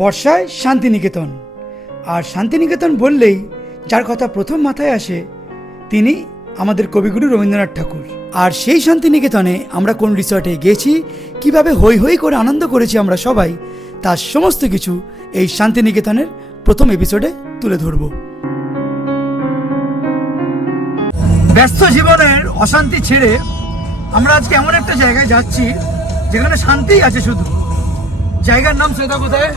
বর্ষায় শান্তিনিকেতন। আর শান্তিনিকেতন বললেই যার কথা প্রথম মাথায় আসে তিনি আমাদের কবিগুরু রবীন্দ্রনাথ ঠাকুর। আর সেই শান্তিনিকেতনে আমরা কোন রিসর্টে গেছি, কিভাবে হই হই করে আনন্দ করেছি আমরা সবাই, তার সমস্ত কিছু এই শান্তিনিকেতনের প্রথম এপিসোডে তুলে ধরব। ব্যস্ত জীবনের অশান্তি ছেড়ে আমরা আজকে এমন একটা জায়গায় যাচ্ছি যেখানে শান্তিই আছে শুধু। জায়গার নাম শ্বেতা কোথায়?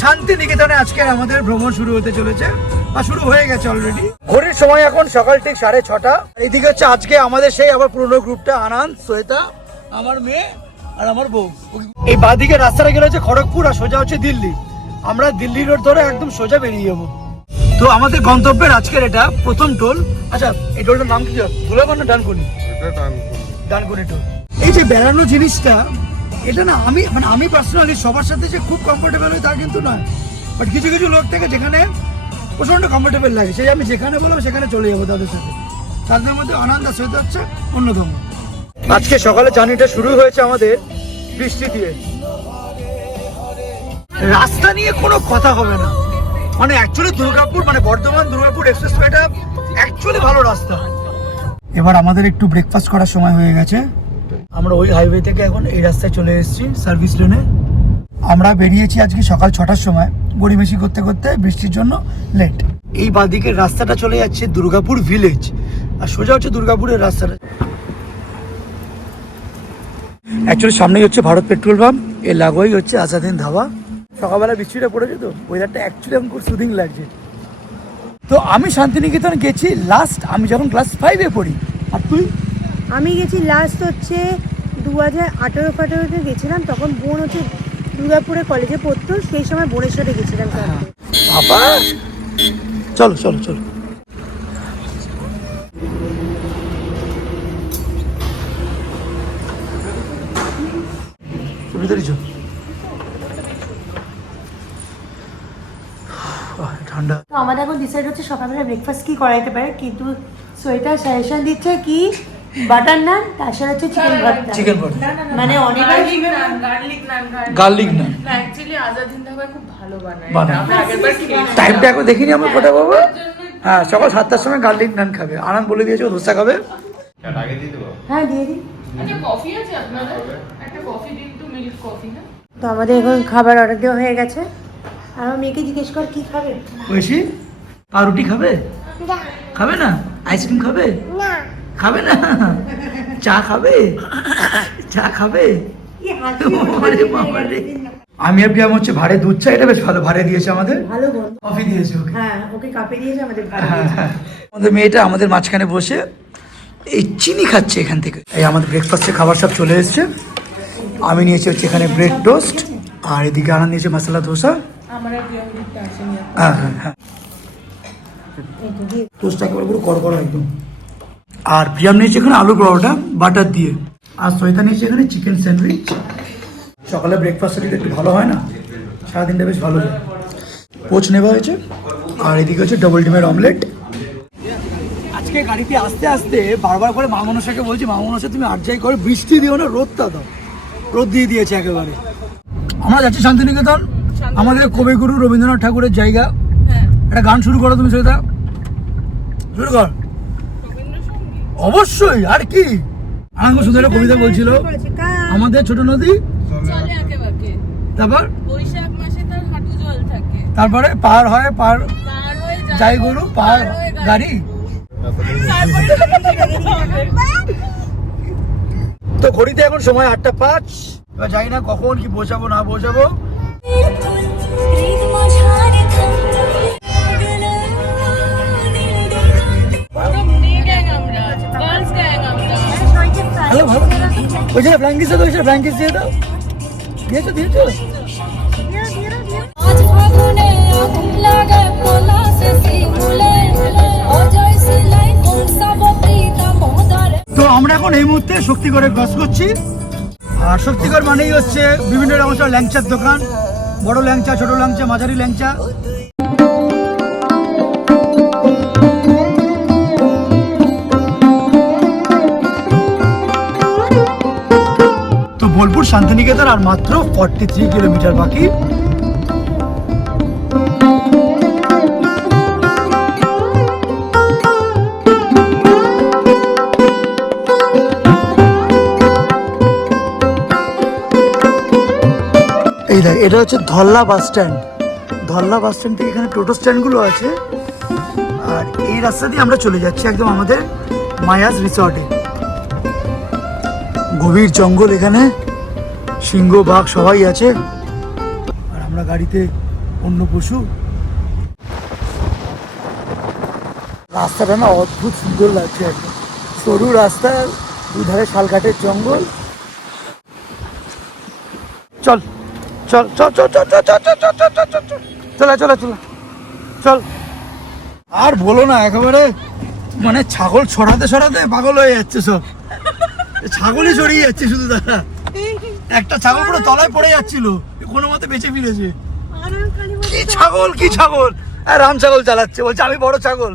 শান্তিনিকেতনে আজকের আমাদের ভ্রমণ শুরু হতে চলেছে বা শুরু হয়ে গেছে অলরেডি। ঘড়ির সময় এখন সকাল ঠিক 6:30। এইদিকে হচ্ছে আজকে আমাদের সেই আবার পুরনো গ্রুপটা, আনন্দ, শ্বেতা, আমার মেয়ে আর আমার বউ। এই বাঁদিকে রাস্তাটা গেলে হচ্ছে খড়গপুর আর সোজা হচ্ছে দিল্লি। আমরা দিল্লি রোড ধরে একদম সোজা বেরিয়ে যাবো। তো আমাদের গন্তব্যের আজকের এটা প্রথম টোল। আচ্ছা, এই টোলটার নাম কি? ধুলাগড় না ডানকুনি? ডানকুনি টোল। এই যে বেড়ানো জিনিসটা, এটা না আমি পার্সোনালি সবার সাথে যে খুব কমফোর্টেবল হয় তা কিন্তু নয়, বাট কিছু কিছু লোক থাকে যেখানে প্রচন্ড কমফোর্টেবল লাগে, সেই আমি যেখানে বলবো সেখানে চলে যাবো তাদের সাথে। তাদের মধ্যে আনন্দ আর শ্বেতা হচ্ছে অন্যতম। আজকে সকালে জার্নিটা শুরু হয়েছে আমাদের বৃষ্টি দিয়ে। রাস্তা নিয়ে কোনো কথা হবে না, মানে অ্যাকচুয়ালি দুর্গাপুর মানে বর্ধমান দুর্গাপুর এক্সপ্রেসওয়েটা অ্যাকচুয়ালি ভালো রাস্তা। এবার আমাদের একটু ব্রেকফাস্ট করার সময় হয়ে গেছে। আমরা ওই হাইওয়ে থেকে এখন এই রাস্তায় চলে এসেছি সার্ভিস লেনে। আমরা বেরিয়েছি আজকে সকাল 6টার সময়, গড়িমেশি করতে করতে বৃষ্টির জন্য লেট। এই বাঁদিকের রাস্তাটা চলে যাচ্ছে দুর্গাপুর ভিলেজ আর সোজা হচ্ছে দুর্গাপুরের রাস্তাটা। অ্যাকচুয়ালি সামনেই হচ্ছে ভারত পেট্রোল পাম্প, এর লাগোই হচ্ছে আজাদিন ধাবা। সকালবেলা বৃষ্টিটা পড়েছে তো ওয়েদারটা অ্যাকচুয়ালি এখন খুব সুদিং লাগছে। তো আমি শান্তিনিকেতন গেছি লাস্ট আমি যখন ক্লাস 5-এ পড়ি। আর তুই? আমি গেছি লাস্ট হচ্ছে 2018-18 গেছিলাম, তখন বোন হচ্ছে দুর্গাপুরে কলেজে পড়তো, সেই সময় বোনের সাথে গেছিলাম। বাবা চলো চলো চলো। ভিতরে চল, ঠান্ডা। তো আমাদের এখন ডিসাইড হচ্ছে সকালবেলা ব্রেকফাস্ট কি করা যেতে পারে, কিন্তু সোয়েটার সাজেশন দিচ্ছে কি বাটার নান, তার সাথে হচ্ছে চিকেন ভর্তা। চিকেন ভর্তা মানে অনেক গার্লিক নান। অ্যাকচুয়ালি আজাদিন ধাবায় খুব ভালো বানায়। বানায়। আমরা আগেরবার খেয়েছি। টাইমটা এখন দেখিনি আমরা কটা বাবা। হ্যাঁ, সকাল 7টার সময় গার্লিক নান খাবে। আনন্দ বলে দিয়েছে ও ধোসা খাবে। হ্যাঁ দিয়ে দিই। আচ্ছা, কফি আছে আপনাদের? একটা কফি দিন তো, মিল্ক কফি না? তো আমাদের এখন খাবার অর্ডার দেওয়া হয়ে গেছে। আর আমার মেয়েকে জিজ্ঞেস কর কি খাবে। ঐশী পাউরুটি খাবে? খাবে না? আইসক্রিম খাবে? খাবে না? চা খাবে? চা খাবে? আমি আর প্রিয়াম হচ্ছে ভাড়ে দুধ চা, এটা বেশ ভালো ভাড়ে দিয়েছে আমাদের। ভালো বোন। কফি দিয়েছে ওকে। হ্যাঁ, ওকে কাপে দিয়েছে, আমাদের আমাদের মেয়েটা আমাদের মাঝখানে বসে এই চিনি খাচ্ছে এখান থেকে। এই আমাদের ব্রেকফাস্টে খাবার সব চলে এসছে। আমি নিয়েছি হচ্ছে এখানে ব্রেড টোস্ট, আর এদিকে আনন্দ নিয়েছে মশলা ধোসা। আমার প্রিয় দিকটা আসেনি। হ্যাঁ হ্যাঁ হ্যাঁ, টোস্টটা একেবারে পুরো কড়কড়া একদম। আর প্রিয়াম নিয়েছে এখানে আলু পরোটা বাটার দিয়ে, আর শ্বেতা নিয়েছে এখানে চিকেন স্যান্ডউইচ। সকালে ব্রেকফাস্টটা যদি একটু ভালো হয় না, সারাদিনটা বেশ ভালো যায়। পোচ নেওয়া হয়েছে, আর এদিকে হচ্ছে ডবল ডিমের অমলেট। আজকে গাড়িতে আস্তে আস্তে বারবার করে মা মনসাকে বলছি, মা মনসা তুমি আর যাই করে বৃষ্টি দিও না, রোদটা দাও। রোদ দিয়ে দিয়েছে একেবারে। আমরা যাচ্ছি শান্তিনিকেতন, আমাদের কবিগুরু রবীন্দ্রনাথ ঠাকুরের জায়গা। একটা গান শুরু করো তুমি শ্বেতা, শুরু কর। অবশ্যই, আর কি। আনন্দ সুন্দর একটা কবিতা বলছিল, আমাদের ছোট নদী চলে আঁকে বাঁকে, তারপর বৈশাখ মাসে তার হাঁটু জল থাকে, তারপরে পার হয় পার পার হয়ে যাই গরু পার গাড়ি। তো ঘড়িতে এখন সময় 8:05। এবার জানি না কখন কি পৌঁছাবো না পৌঁছাবো। ভালো ভালো, ওইখানে ফ্র্যাঙ্কিস দাও, ওইখানে ফ্র্যাঙ্কিস দিয়ে দাও। দিয়েছো দিয়েছো। তো আমরা এখন এই মুহূর্তে শক্তিগড়ে ক্রস করছি। আর শক্তিগড় মানেই হচ্ছে বিভিন্ন রকম ল্যাংচার দোকান, বড় ল্যাংচা, ছোট ল্যাংচা, মাঝারি ল্যাংচা। তো বোলপুর শান্তিনিকেতন আর মাত্র 43 কিলোমিটার বাকি। এই দেখ, এটা হচ্ছে Dhalla bus stand. Dhalla bus stand থেকে এখানে টোটো স্ট্যান্ডগুলো আছে, আর এই রাস্তা দিয়ে আমরা চলে যাচ্ছি একদম আমাদের মায়াস রিসর্টে। গভীর জঙ্গল, এখানে সিংহ বাঘ সবাই আছে, আর আমরা গাড়িতে অন্য পশু। রাস্তাটা না অদ্ভুত সুন্দর লাগছে, একদম সরু রাস্তা, দুধারে শালকাঠের জঙ্গল। চল চল চল চল চল চল চল চল চল চল চল চল চল চল চল চল। আর বলো না, একেবারে মানে ছাগল ছড়াতে ছড়াতে পাগল হয়ে যাচ্ছে সব, ছাগলই ছড়িয়ে যাচ্ছে শুধু। দাদা একটা ছাগল পুরো তলায় পড়ে যাচ্ছিল, কোনো মতে বেঁচে ফিরেছে। কি ছাগল, কি ছাগল! আর রাম ছাগল চালাচ্ছে, বলছে আমি বড় ছাগল।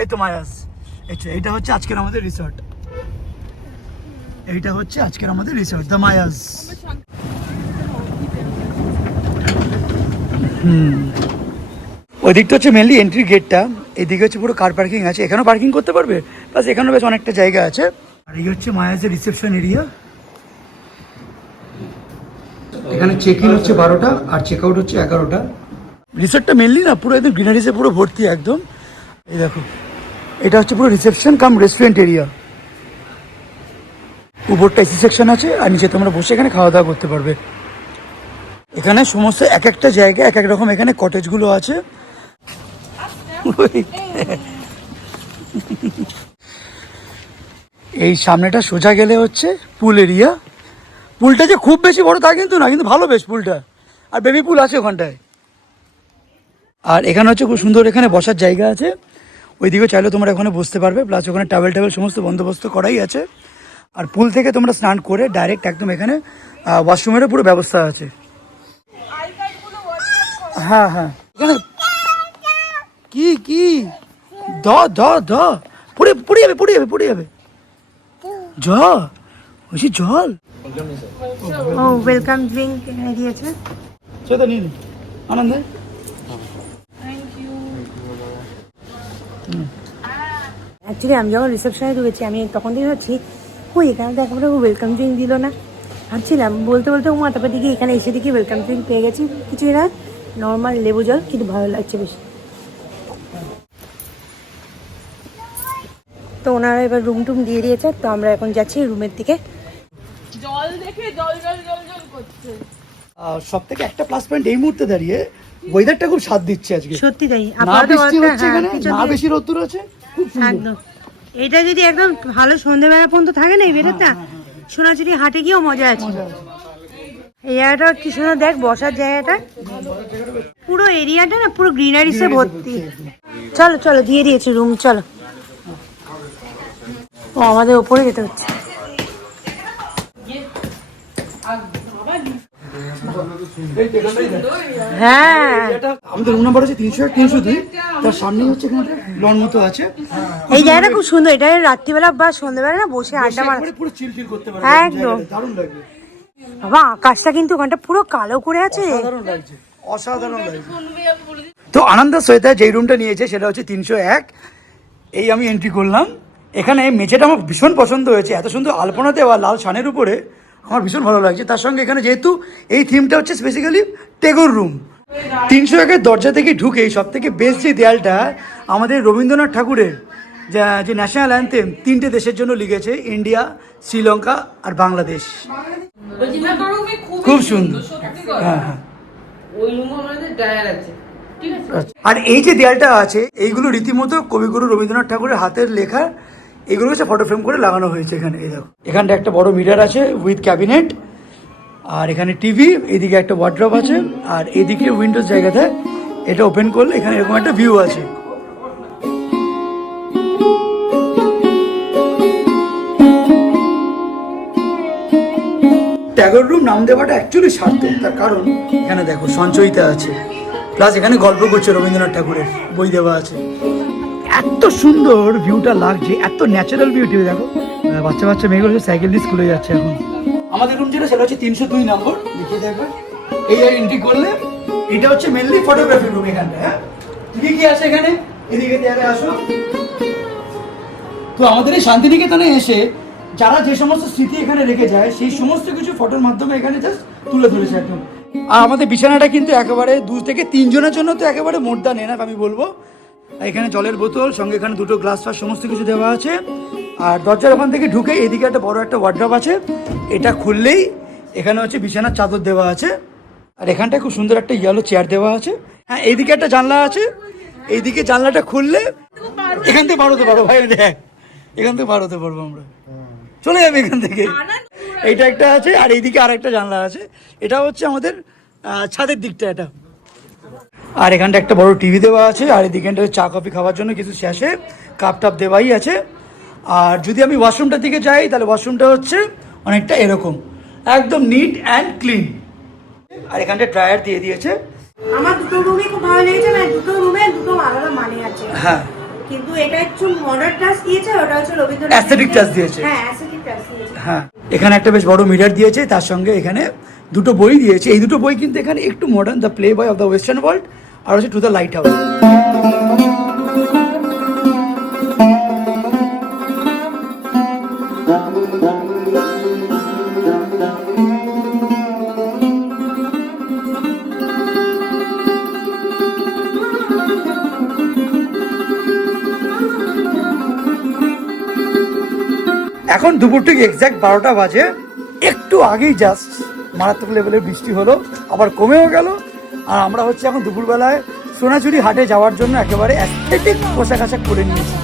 এই তো মায়াস, এইটা হচ্ছে আজকের আমাদের রিসর্ট। এইটা হচ্ছে আজকের আমাদের রিসর্ট, দ্য মায়াস। ওই দিকটা হচ্ছে মেনলি এন্ট্রি গেটটা, এদিকে হচ্ছে পুরো কার পার্কিং আছে, এখানেও পার্কিং করতে পারবে, প্লাস এখানেও বেশ অনেকটা জায়গা আছে। আর এই হচ্ছে মায়াসের রিসেপশন এরিয়া। এখানে চেক ইন হচ্ছে 12টা আর চেক আউট হচ্ছে 11টা। রিসর্টটা মেনলি না পুরো একদম গ্রিনারিসে পুরো ভর্তি একদম। এই দেখো, এটা হচ্ছে পুরো রিসেপশন কাম রেস্টুরেন্ট এরিয়া। উপরটা এসি সেকশন আছে, আর নিচে তোমরা বসে এখানে খাওয়া দাওয়া করতে পারবে। এখানে সমস্ত এক একটা জায়গায় এক এক রকম এখানে কটেজগুলো আছে। এই সামনেটা সোজা গেলে হচ্ছে পুল এরিয়া। পুলটা যে খুব বেশি বড় তা কিন্তু না, কিন্তু ভালো বেশ পুলটা, আর বেবি পুল আছে ওখানটায়। আর এখানে হচ্ছে খুব সুন্দর এখানে বসার জায়গা আছে, ওইদিকে চাইলে তোমরা ওখানে বসতে পারবে, প্লাস ওখানে টাওয়েল সমস্ত বন্দোবস্ত করাই আছে। আর পুল থেকে তোমরা স্নান করে ডাইরেক্ট একদম এখানে ওয়াশরুমেরও পুরো ব্যবস্থা আছে। হ্যাঁ হ্যাঁ, এখানে কি কি দ দ দ পড়ে পড়ে যাবে পড়ে যাবে পড়ে যাবে। জল, বলছি জল। ও ওয়েলকাম ড্রিঙ্ক দিয়েছে, সেটা নিন আনন্দ। অ্যাকচুয়ালি আমি যখন রিসেপশনে ঢুকেছি আমি তখন থেকে হচ্ছি ওই এখানে তো একেবারে ওয়েলকাম ড্রিঙ্ক দিল না। ভাবছিলাম বলতে বলতে ও মাথাপা দিকে এখানে এসে দেখি ওয়েলকাম ড্রিঙ্ক পেয়ে গেছি, কিছুই না, নর্মাল লেবু জল, কিন্তু ভালো লাগছে বেশি। তো ওনারা এবার রুম টুম দিয়ে দিয়েছে, তো আমরা এখন যাচ্ছি রুমের দিকে। জল দেখে জল জল জল জল করছে। সব থেকে একটা প্লাস পয়েন্ট এই মুহূর্তে দাঁড়িয়ে ওয়েদারটা খুব স্বাদ দিচ্ছে আজকে। সত্যি তাই, না বৃষ্টি হচ্ছে এখানে, না বেশি রোদ্দুর আছে, খুব সুন্দর। একদম এটা যদি একদম ভালো সন্ধ্যেবেলা পর্যন্ত থাকে না এই ওয়েদারটা, সোনাঝুরি হাটে গিয়েও মজা আছে। এই জায়গাটা কি সুন্দর, দেখ বসার জায়গাটা, পুরো এরিয়াটা না পুরো গ্রিনারিসে ভর্তি। চলো চলো, দিয়ে দিয়েছি রুম, চলো। ও আমাদের ওপরে যেতে হচ্ছে। হ্যাঁ, আমাদের রুম নাম্বার হচ্ছে 301 302, তার সামনেই হচ্ছে এখানে লন মতো আছে। এই জায়গাটা খুব সুন্দর, এটা রাত্রিবেলা বা সন্ধ্যেবেলা না বসে আড্ডা মারা, পুরো চিল করতে পারবে, একদম দারুণ লাগবে। বাবা আকাশটা কিন্তু ওখানটা পুরো কালো করে আছে, অসাধারণ লাগছে, অসাধারণ লাগছে। তো আনন্দ সৈতা যেই রুমটা নিয়েছে সেটা হচ্ছে 301। এই আমি এন্ট্রি করলাম, এখানে মেঝেটা আমার ভীষণ পছন্দ হয়েছে, এত সুন্দর আলপনা দেওয়া লাল ছানের উপরে, আমার ভীষণ ভালো লাগছে। তার সঙ্গে এখানে যেহেতু এই থিমটা হচ্ছে স্পেসিক্যালি টেগোর রুম, 301-এর দরজা থেকে ঢুকেই সব থেকে বেস্ট যে দেয়ালটা আমাদের রবীন্দ্রনাথ ঠাকুরের যে ন্যাশনাল অ্যান্থেম 3টে দেশের জন্য লিখেছে, ইন্ডিয়া, শ্রীলঙ্কা আর বাংলাদেশ। খুব সুন্দর। হ্যাঁ হ্যাঁ, ওই রুমে আমাদের ডায়ার আছে, ঠিক আছে। আর এই যে দেয়ালটা আছে এইগুলো রীতিমতো কবিগুরু রবীন্দ্রনাথ ঠাকুরের হাতের লেখা, এগুলো হচ্ছে ফটো ফ্রেম করে লাগানো হয়েছে এখানে। এই দেখো, এখানটা একটা বড় মিরর আছে উইথ ক্যাবিনেট, আর এখানে টিভি, এদিকে একটা ওয়ার্ড্রপ আছে, আর এদিকে উইন্ডোজ জায়গাতে এটা ওপেন করলে এখানে এরকম একটা ভিউ আছে। ট্যাগর রুম নাম দেওয়াটা অ্যাকচুয়ালি সার্থক, তার কারণ এখানে দেখো সঞ্চয়িতা আছে, প্লাস এখানে গল্প করছে রবীন্দ্রনাথ ঠাকুরের বই দেওয়া আছে। এত সুন্দর ভিউটা লাগছে, এত ন্যাচারাল বিউটি। দেখো বাচ্চা বাচ্চা মেয়েগুলো সাইকেল দিয়ে স্কুলে যাচ্ছে এখন। আমাদের রুম যেটা সেটা হচ্ছে 302 নম্বর, দেখিয়ে দেখবে। এই আর এন্ট্রি করলে এটা হচ্ছে মেনলি ফটোগ্রাফি রুম এখানটা। হ্যাঁ, কি কি আছে এখানে, এদিকে দেয়ালে আসো। তো আমাদের এই শান্তিনিকেতনে এসে যারা যে সমস্ত স্মৃতি এখানে রেখে যায় সেই সমস্ত কিছু ফটোর মাধ্যমে এখানে জাস্ট তুলে ধরেছে একদম। আর আমাদের বিছানাটা কিন্তু একেবারে 2 থেকে 3 জনের জন্য তো একেবারে মোর দ্যান এনাফ আমি বলবো। এখানে জলের বোতল সঙ্গে এখানে 2টো গ্লাস ফাস সমস্ত কিছু দেওয়া আছে। আর দরজার ওখান থেকে ঢুকে এদিকে একটা বড় একটা ওয়ার্ড্রপ আছে, এটা খুললেই এখানে হচ্ছে বিছানার চাদর দেওয়া আছে। আর এখানটায় খুব সুন্দর একটা ইয়েলো চেয়ার দেওয়া আছে। হ্যাঁ, এইদিকে একটা জানলা আছে, এইদিকে জানলাটা খুললে এখান থেকে বাড়োতে পারো ভাই, দেখ এখান থেকে বাড়োতে পারবো আমরা, চলে যাবে এখান থেকে। এইটা একটা আছে, আর এইদিকে আর একটা জানলা আছে, এটা হচ্ছে আমাদের ছাদের দিকটা এটা। আর এখানটা একটা বড় টিভি দেওয়া আছে, আর এদিকেটা চা কফি খাওয়ার জন্য কিছু শেষে কাপ টাপ দেওয়াই আছে। আর যদি আমি ওয়াশরুমটার দিকে যাই তাহলে ওয়াশরুমটা হচ্ছে অনেকটা এরকম, একদম নিট অ্যান্ড ক্লিন। আর এখানটা ড্রায়ার দিয়ে দিয়েছে। আমার দুটো রুমই খুব ভালো লেগেছে, মানে দুটো রুমে দুটো আলাদা মানে আছে। হ্যাঁ, কিন্তু এটা একটু মডার্ন টাচ দিয়েছে, ওটা হচ্ছে রবীন্দ্রনাথ অ্যাস্থেটিক টাচ দিয়েছে। হ্যাঁ, অ্যাস্থেটিক টাচ দিয়েছে। হ্যাঁ, এখানে একটা বেশ বড় মিরর দিয়েছে, তার সঙ্গে এখানে 2টো বই দিয়েছে। এই 2টো বই কিন্তু এখানে একটু modern, the playboy of the western world আর হচ্ছে টু দ্য লাইট হাউস। এখন দুপুর থেকে এক্স্যাক্ট 12টা বাজে, একটু আগেই জাস্ট মারাত্মক লেভেলের বৃষ্টি হলো, আবার কমেও গেল। আর আমরা হচ্ছে এখন দুপুরবেলায় সোনাঝুরি হাটে যাওয়ার জন্য একেবারে অ্যাস্থেটিক পোশাক আশাক করে নিয়েছি।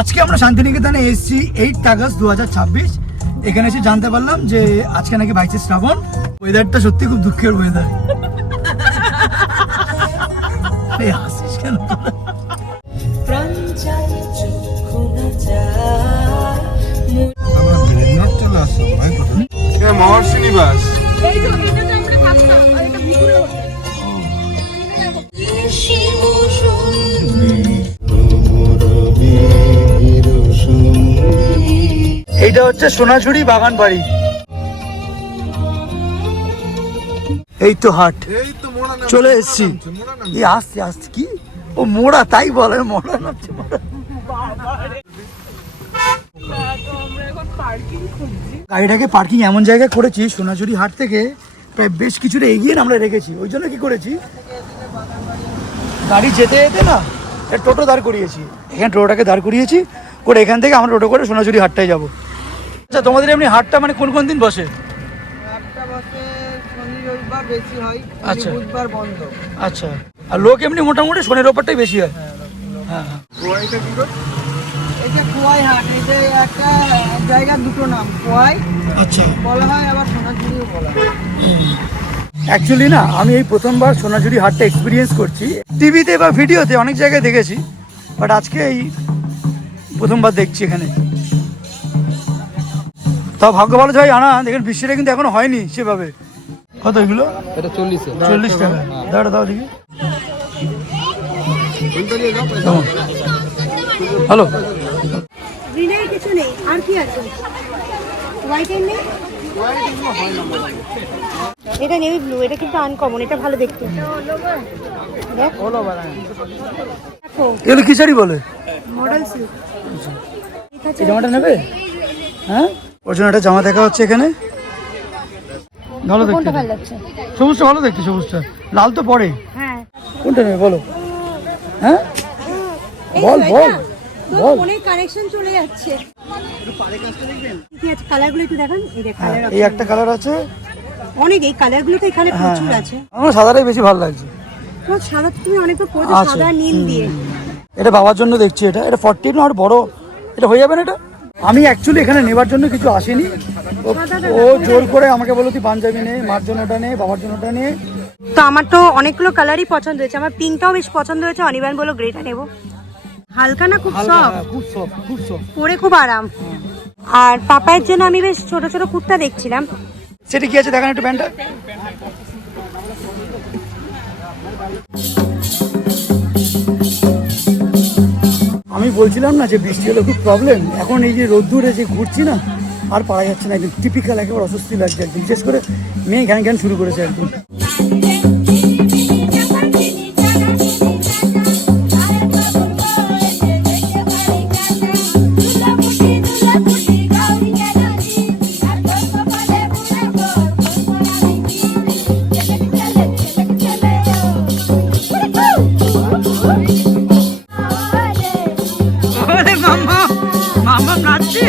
আজকে আমরা শান্তিনিকেতনে এসেছি 8 আগস্ট 2026। এখানে এসে জানতে পারলাম যে আজকে নাকি 22 শ্রাবণ। ওয়েদারটা সত্যি খুব দুঃখের ওয়েদার। হাসিস কেন? মহর্ষি নিবাস। এইটা হচ্ছে সোনাঝুরি বাগান বাড়ি। এই তো হাট, চলে এসছি। এই আসছে আসছে কি ও মোড়া, তাই বলে মোড়া নামছে। গাড়িটাকে পার্কিং এমন জায়গায় করেছি, সোনাঝুরি হাট থেকে প্রায় বেশ কিছুটা এগিয়ে আমরা রেখেছি। ওই জন্য কি করেছি, গাড়ি যেতে যেতে না টোটো দাঁড় করিয়েছি। এখানে টোটোটাকে দাঁড় করিয়েছি করে এখান থেকে আমরা টোটো করে সোনাঝুরি হাটটায় যাবো। আচ্ছা, তোমাদের এমনি হাটটা মানে কোন কোন দিন বসে? হাটটা বসে শনি রবিবার বেশি হয়, আচ্ছা। বুধবার বন্ধ। আচ্ছা, আর লোক এমনি মোটামুটি শনির ওপরটাই বেশি হয়। হ্যাঁ হ্যাঁ, এই যে কুয়াই হাট, এই যে একটা জায়গার দুটো নাম, কুয়াই আচ্ছা বলা হয়, আবার সোনাঝুরিও বলা হয়। অ্যাকচুয়ালি না, আমি এই প্রথমবার সোনাঝুরি হাটটা এক্সপিরিয়েন্স করছি। টিভিতে বা ভিডিওতে অনেক জায়গায় দেখেছি, বাট আজকে এই প্রথমবার দেখছি এখানে। তাও ভাগ্য ভালো যাই আনা, দেখেন বৃষ্টিটা কিন্তু এখনো হয়নি সেভাবে। কত এগুলো? এটা 40 40 টাকা। দাঁড়া দাও দেখি। হ্যালো, গ্রিনের কিছু নেই, আর কি আছে? হোয়াইটের নেই? এটা নেভি ব্লু, এটা কিন্তু আনকমন, এটা ভালো দেখতে। দেখ হলো বাড়া। দেখো, এগুলো কি শাড়ি বলে? Model silk. এই জামাটা নেবে? হ্যাঁ, ওর জন্য একটা জামা দেখা হচ্ছে এখানে, ভালো দেখতে। কোনটা ভালো লাগছে? সবুজটা ভালো দেখতে, সবুজটা। লাল তো পরে, হ্যাঁ, কোনটা নেবে বলো? হ্যাঁ এই বল তো বল এটা। তোর বল। ফোনে কানেকশন চলে যাচ্ছে। কি আছে কালারগুলো একটু দেখান। এই দেখ হ্যাঁ, কালার এই একটা কালার আছে। অনেক, এই কালারগুলো তো এখানে হ্যাঁ প্রচুর হ্যাঁ, আছে। আমার সাদাটাই বেশি ভালো লাগছে। তোমার সাদা তো তুমি অনেকবার পরেছো, আছে। সাদা নীল দিয়ে। এটা বাবার জন্য দেখছি, এটা 40 না আর বড়, এটা হয়ে যাবে না এটা? আমি অ্যাকচুয়ালি এখানে নেবার জন্য কিছু আসেনি, ও জোর করে আমাকে বলো তুই পাঞ্জাবি নে, মার জন্য ওটা নে, বাবার জন্য ওটা নে। তো আমার তো অনেকগুলো কালারই পছন্দ হয়েছে, আমার পিঙ্কটাও বেশ পছন্দ হয়েছে। অনির্বাণ বলো গ্রেটা নেব, হালকা না খুব সফট, খুব সফট, খুব সফট, পরে খুব আরাম। আর পাপায়ের জন্য আমি বেশ ছোট ছোট কুর্তা দেখছিলাম। সেটা কি আছে দেখান একটু প্যান্টটা। আমি বলছিলাম না যে বৃষ্টি হলে খুব প্রবলেম, এখন এই যে রোদ্দুরে যে ঘুরছি না আর পারা যাচ্ছে না, একদম টিপিক্যাল একেবারে অস্বস্তি লাগছে একদম, বিশেষ করে মেয়ে জ্ঞান জ্ঞান শুরু করেছে একদম। মামা নাচছে।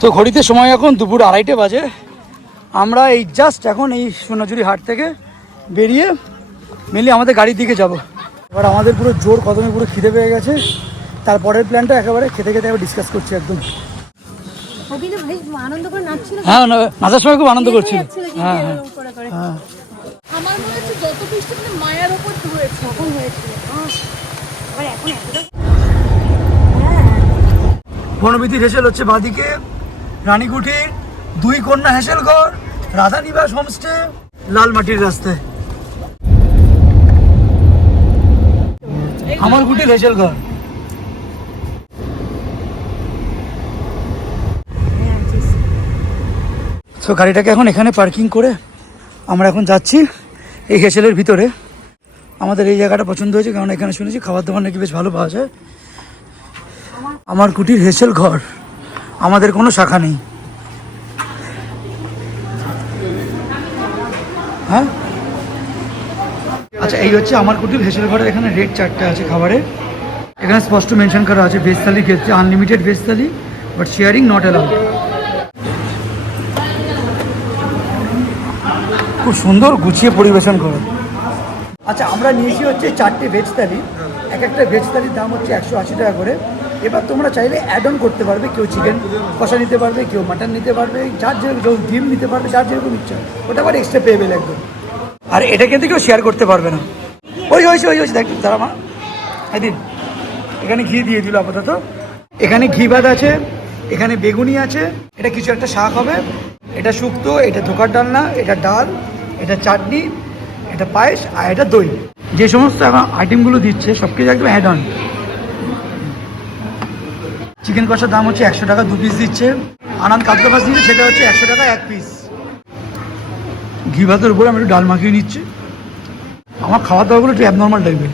তো ঘড়িতে সময় এখন দুপুর 2:30 বাজে। আমরা এই জাস্ট এখন এই সোনাঝুরি হাট থেকে বেরিয়ে মেনলি আমাদের গাড়ির দিকে যাব। এবার আমাদের পুরো জোর কদমে পুরো খিদে পেয়ে গেছে, তারপরের প্ল্যানটা একেবারে খেতে খেতে এবার ডিসকাস করছি একদম। আনন্দ করে নাচছিল, হ্যাঁ নাচার সময় খুব আনন্দ করছিল। হ্যাঁ হ্যাঁ হ্যাঁ, আমার মনে হচ্ছে যত বৃষ্টি মানে মায়ার ওপর হয়েছে তখন হয়েছিল। এখন এতটা বনবিধি হেসেল হচ্ছে বাদিকে, রানীকুঠির 2 কন্যা হেসেলঘর, রাধানিবাস হোমস্টে, লাল মাটির রাস্তায় আমার কুঠির হেসেলঘর। তো গাড়িটাকে এখন এখানে পার্কিং করে আমরা এখন যাচ্ছি এই হেসেলের ভিতরে। আমাদের এই জায়গাটা পছন্দ হয়েছে কারণ এখানে শুনেছি খাবার দাবার নাকি বেশ ভালো পাওয়া যায়। আমার কুটির হেসেল ঘর, আমাদের কোনো শাখা নেই। হ্যাঁ আচ্ছা, এই হচ্ছে আমার কুটির হেসেল ঘরের এখানে রেট 4টা আছে খাবারের। এখানে স্পষ্ট মেনশন করা আছে ভেজ থালির ক্ষেত্রে unlimited veg thali, but sharing not allowed. খুব সুন্দর গুছিয়ে পরিবেশন করে। আচ্ছা, আমরা নিয়েছি হচ্ছে 4টে ভেজ থালি, এক একটা ভেজ থালির দাম হচ্ছে 180 টাকা করে। এবার তোমরা চাইলে অ্যাড অন করতে পারবে, কেউ চিকেন কষা নিতে পারবে, কেউ মাটন নিতে পারবে, যার যেরকম ডিম নিতে পারবে, যার যেরকম ইচ্ছা, ওটা আবার এক্সট্রা পেয়েবেল একদম। আর এটা কিন্তু কেউ শেয়ার করতে পারবে না। ওই দেখ তারা মা এদিন এখানে ঘি দিয়ে দিল আপাতত। এখানে ঘি ভাত আছে, এখানে বেগুনি আছে, এটা কিছু একটা শাক হবে, এটা শুক্তো, এটা ধোকার ডালনা, এটা ডাল, এটা চাটনি, এটা পায়েস, আর এটা দই। যে সমস্ত আইটেমগুলো দিচ্ছে সব কিছু একদম অ্যাড অন। চিকেন কষার দাম হচ্ছে 100 টাকা 2 পিস দিচ্ছে। আনন্দ কাতলা দিচ্ছে, সেটা হচ্ছে 100 টাকা 1 পিস। ঘি ভাতের উপরে আমি একটু ডাল মাখিয়ে নিচ্ছি। আমার খাওয়া দাওয়াগুলো একটু অ্যাবনর্মাল টাইপের।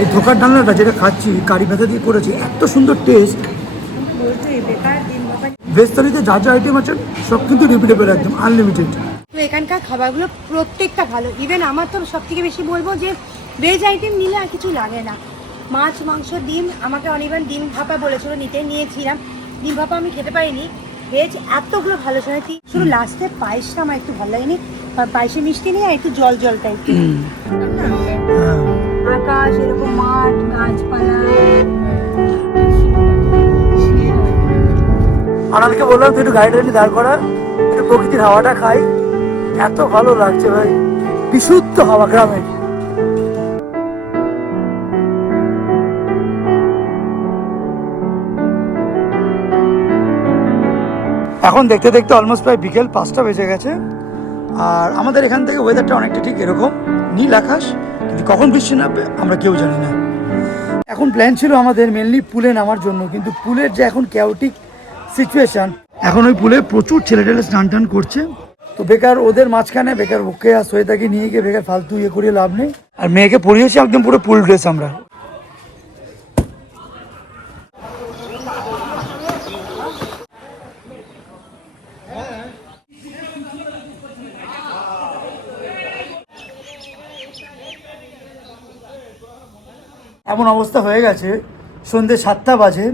এই ধোকার ডালনাটা যেটা খাচ্ছি কারি পাতা দিয়ে করেছি, এত সুন্দর টেস্ট। ভেজ থালিতে যা যা আইটেম আছে সব কিন্তু রিপিটেবল, একদম আনলিমিটেড। তো এখানকার খাবারগুলো প্রত্যেকটা ভালো। ইভেন আমার তো সব থেকে বেশি বলবো যে ভেজ আইটেম নিলে আর কিছু লাগে না। মাছ, মাংস, ডিম, আমাকে অনির্বাণ ডিম ভাপা বলেছিল, নিয়েছিলাম। ডিম ভাপা আমি খেতে পারিনি। ভেজ এতগুলো ভালো শুনেছি, শুধু লাস্টে পায়েসটা আমার একটু ভালো লাগেনি। পায়েসে মিষ্টি নেই, আর একটু জল জল টাইপের। আকাশ, এরকম মাঠ, গাছপালা। আনন্দকে বললাম তুই একটু গাড়িটা নিয়ে দাঁড় করা, একটু প্রকৃতির হাওয়াটা খাই। এত ভালো লাগছে ভাই, বিশুদ্ধ হাওয়া গ্রামের। এখন দেখতে দেখতে অলমোস্ট প্রায় বিকেল 5টা বেজে গেছে। আর আমাদের এখান থেকে ওয়েদারটা অনেকটা ঠিক এরকম, নীল আকাশ, কিন্তু কখন বৃষ্টি নামবে আমরা কেউ জানি না। এখন প্ল্যান ছিল আমাদের মেনলি পুলে নামার জন্য, কিন্তু পুলের যে এখন ক্যাওটিক সিচুয়েশন, এখন ওই পুলে প্রচুর ছেলেটেলে স্নান টান করছে। তো বেকার ওদের মাঝখানে বেকার ওকে আর শ্বেতাকে নিয়ে গিয়ে বেকার ফালতু ইয়ে করিয়ে লাভ নেই। আর মেয়েকে পরিয়েছি একদম পুরো ফুল ড্রেস আমরা। এমন অবস্থা হয়ে গেছে, সন্ধ্যে 7টা বাজে,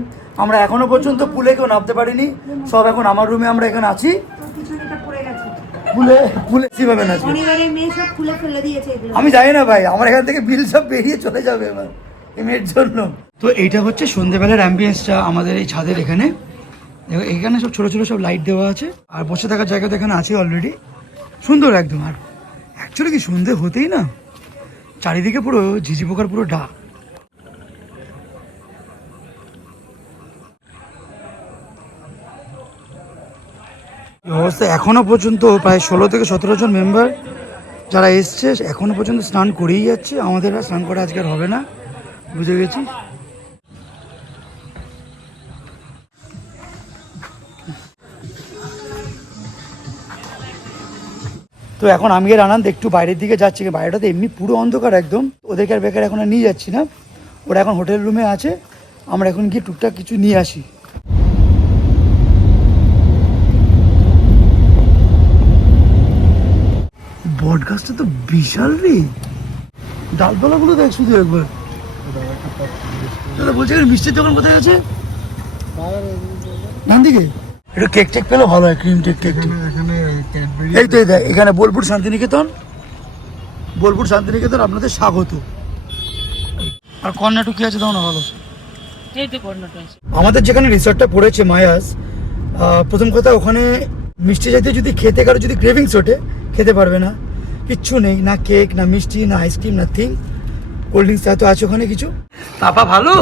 আমরা এখনো পর্যন্ত পুলে কেউ নামতে পারিনি, সব এখন আমার রুমে আমরা এখানে আছি। পিছনেটা পড়ে গেছে, পুলে পুলে কিভাবে নাচবে শনিবারের মেয়ে সব খুলে ফেলে দিয়েছে এগুলো। আমি জানি না ভাই, আমার এখান থেকে বিল সব বেরিয়ে চলে যাবে এবার এই মেয়ের জন্য। তো এইটা হচ্ছে সন্ধ্যেবেলার অ্যাম্বিয়েন্সটা আমাদের এই ছাদের এখানে। দেখো এখানে সব ছোটো ছোটো সব লাইট দেওয়া আছে, আর বসে থাকার জায়গা তো এখানে আছে অলরেডি, সুন্দর একদম। আর অ্যাকচুয়ালি কি সন্ধে হতেই না চারিদিকে পুরো ঝিঝি পোকার পুরো ডাক। অবস্থা এখনো পর্যন্ত প্রায় 16 থেকে 17 জন মেম্বার যারা এসছে এখনো পর্যন্ত স্নান করেই যাচ্ছে। আমাদের আর স্নান করা আজকে আর হবে না, বুঝে গেছি। তো এখন আমি আর আনন্দ একটু বাইরের দিকে যাচ্ছি, বাইরেটা তো এমনি পুরো অন্ধকার একদম। ওদেরকে আর বেকার এখন আর নিয়ে যাচ্ছি না, ওরা এখন হোটেল রুমে আছে, আমরা এখন গিয়ে টুকটাক কিছু নিয়ে আসি। বট গাছটা তো বিশাল রে, ডালপালাগুলো দেখ শুধু একবার। দাদা বলছে মিষ্টির দোকান কোথায় আছে? ডান দিকে। একটু কেক টেক পেলেও ভালো হয়, ক্রিম কেক। এই তো দেখ এখানে বোলপুর শান্তিনিকেতন, বোলপুর শান্তিনিকেতন আপনাদের স্বাগত। আর কর্নাটু কি আছে দাও না ভালো। আমাদের যেখানে রিসর্টটা পড়েছে মায়াস, প্রথম কথা ওখানে মিষ্টি জাতীয় যদি খেতে কারো যদি ক্রেভিংস ওঠে খেতে পারবে না, কিচ্ছু নেই, না কেক না মিষ্টি না আইসক্রিম নাথিং। কোল্ড ড্রিঙ্কস হয়তো আছে ওখানে কিছু। পাপা ভালো।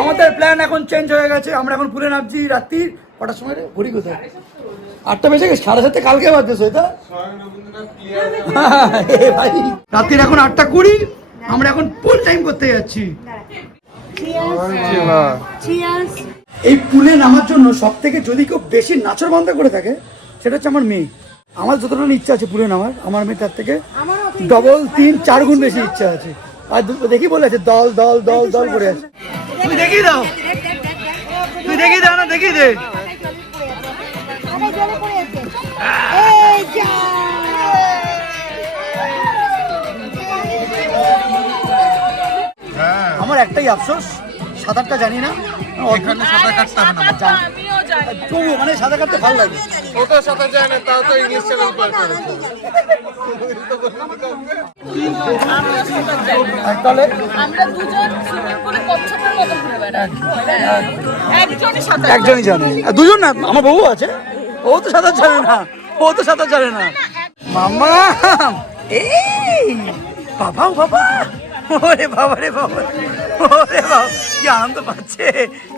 আমাদের প্ল্যান এখন চেঞ্জ হয়ে গেছে, আমরা এখন পুরে নামছি রাত্রির কটার সময় রে? ঘড়ি কোথায়? 8টা বেজে গেছে, 7:30 কালকে বাজছে সেটা। রাত্রির এখন 8:20, আমরা এখন ফুল টাইম করতে যাচ্ছি। এই পুলে নামার জন্য সব থেকে যদি কেউ বেশি নাচর বান্ধা করে থাকে সেটা হচ্ছে আমার মেয়ে। আমার যতটা ইচ্ছা আছে পুলে নামার, আমার মেয়ে তার থেকে ডবল 3-4 গুণ বেশি ইচ্ছা আছে। আর দেখি বলে আছে দল দল দল দল করে আছে। তুমি দেখিয়ে দাও, তুই দেখিয়ে দাও না, দেখিয়ে দে। আমার একটাই আফসোস, সাঁতারটা জানি না, এখানে সাঁতার কাটতে হবে না। তবু মানে সাঁতার কাটতে ভালো লাগে। ও তো সাঁতার জানে না, তাও তো ইংলিশ চ্যানেল পার করেছে। তাহলে আমরা দুজন সুইমিং পুলে কচ্ছপের মতো ঘুরে বেড়াই, একজনই সাঁতার একজনই জানে, আর দুজন না, আমার বউ আছে, ও তো সাঁতার জানে না, ও তো সাঁতার জানে না। মাম্মা এই বাবা, ও বাবা, ওরে বাবা রে বাবা, ওরে বাবা কি আনন্দ পাচ্ছে,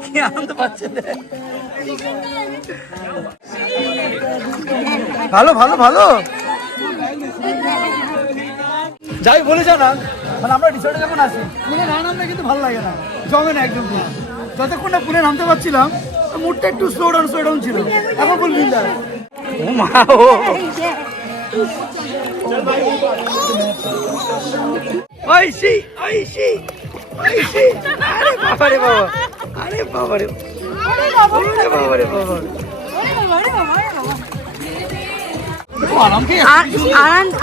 কি আনন্দ পাচ্ছে। ভালো ভালো ভালো, যাই বলে জানা, মানে আমরা রিসর্টে যখন আসি পুলে না নামলে কিন্তু ভালো লাগে না, জমে না একদম। যতক্ষণ না পুলে নামতে পারছিলাম মুডটা একটু স্লো ডাউন ছিল, এখন ফুল বিন্দাস। ও মা, ও ঐশী ঐশী ঐশী, আরে বাবা রে বাবা, আরে বাবা রে বাবা রে বাবা।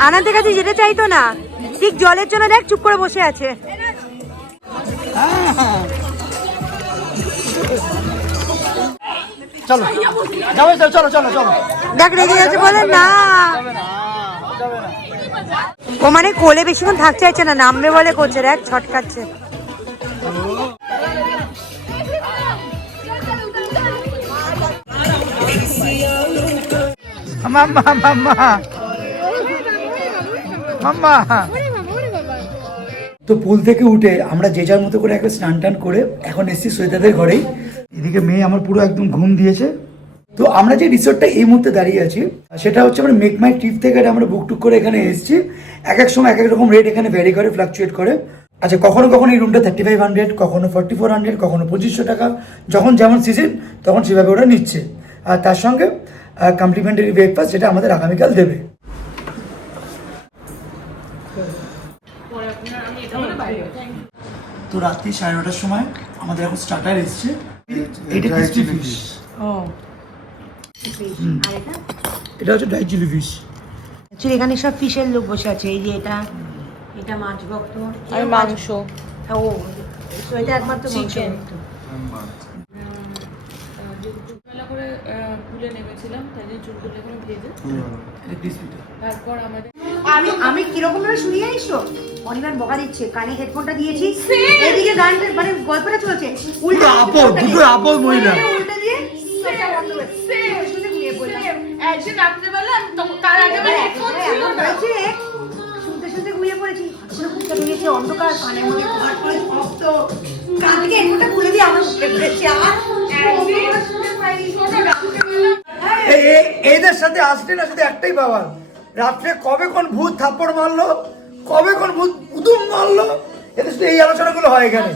আনন্দের কাছে যেতে চাইতো না, ঠিক জলের জন্য দেখ চুপ করে বসে আছে। চলো যাবে, চলো চলো চলো। দেখ রেগে যাচ্ছে বলে না, ও মানে কোলে বেশিক্ষণ থাকতে চাইছে না, নামবে বলে করছে, দেখ ছটকাচ্ছে। মাম্মা মাম্মা মাম্মা। তো পুল থেকে উঠে আমরা যে যার মতো করে একটা স্নান টান করে এখন এসেছি শ্বেতাদের ঘরেই। এদিকে মেয়ে আমার পুরো একদম ঘুম দিয়েছে। তো আমরা যে রিসোর্টটা এই মুহূর্তে দাঁড়িয়ে আছি সেটা হচ্ছে আমরা মেক মাই ট্রিপ থেকে আমরা বুক টুক করে এখানে এসেছি। এক এক সময় এক এক রকম রেট এখানে ভ্যারি করে, ফ্লাকচুয়েট করে। আচ্ছা কখনো কখনো এই রুমটা 3500, কখনো 4400, কখনো 2500 টাকা, যখন যেমন সিজন তখন সেভাবে ওরা নিচ্ছে। আর তার সঙ্গে কমপ্লিমেন্টারি ব্রেকফাস্ট যেটা আমাদের আগামীকাল দেবে। তো রাত্রি 9:30টার সময় আমাদের এখন স্টার্টার এসছে, এটা ক্রিস্পি ফিশ, এটা হচ্ছে ড্রাই চিলি ফিশ। এখানে সব ফিশের লোক বসে আছে, এই যে এটা মাছ ভক্ত আর মাংস, ও এটা একমাত্র Chicken. মাংস দুবেলা করে খুলে নেমেছিলাম, তাই জন্য চুলগুলো এখন ভেজে তারপর আমাদের আমি কিরকম ভাবে শুনি জানিস তো? অনির্বাণ বকা দিচ্ছে, কানে হেডফোনটা দিয়েছি, এইদিকে গানটা মানে গল্পটা চলছে, উল্টো দুটো আপদ মহিলা। উল্টো দিয়ে কথা বন্ধ করে শুনে ঘুমিয়ে পড়লাম। একদিন রাত্রেবেলা আমি তখন তার আগে আমার হেডফোন ছিল না। হয়েছে, শুনতে শুনতে ঘুমিয়ে পড়েছি, আসলে বুকটা ঢুকেছে অন্ধকার, কানের মধ্যে ঘর করে শব্দ, কান থেকে হেডফোনটা খুলে দিয়ে আমার মুখে পড়েছে। আর শুনতে পাইনি। এদের সাথে আসলে না শুধু একটাই ব্যাপার, রাত্রে কবে কোন ভূত থাপ্পড় মারলো, কবে কোন ভূত উদুম মারলো, এদের শুধু এই আলোচনাগুলো হয় এখানে।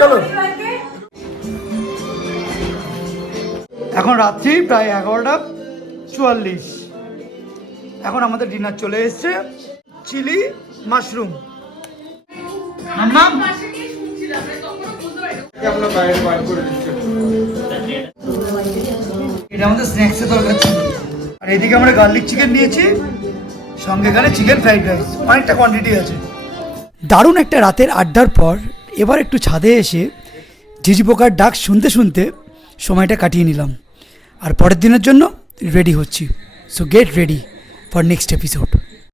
চলো, এখন রাত্রি প্রায় 11:44। এখন আমাদের ডিনার চলে এসছে, চিলি মাশরুম। এটা আমাদের স্ন্যাক্সের দরকার ছিল। আর এদিকে আমরা গার্লিক চিকেন নিয়েছি, সঙ্গে এখানে চিকেন ফ্রাইড রাইস, অনেকটা কোয়ান্টিটি আছে। দারুণ একটা রাতের আড্ডার পর এবার একটু ছাদে এসে ঝিঝি পোকার ডাক শুনতে শুনতে সময়টা কাটিয়ে নিলাম। আর পরের দিনের জন্য রেডি হচ্ছি। So get ready for next episode.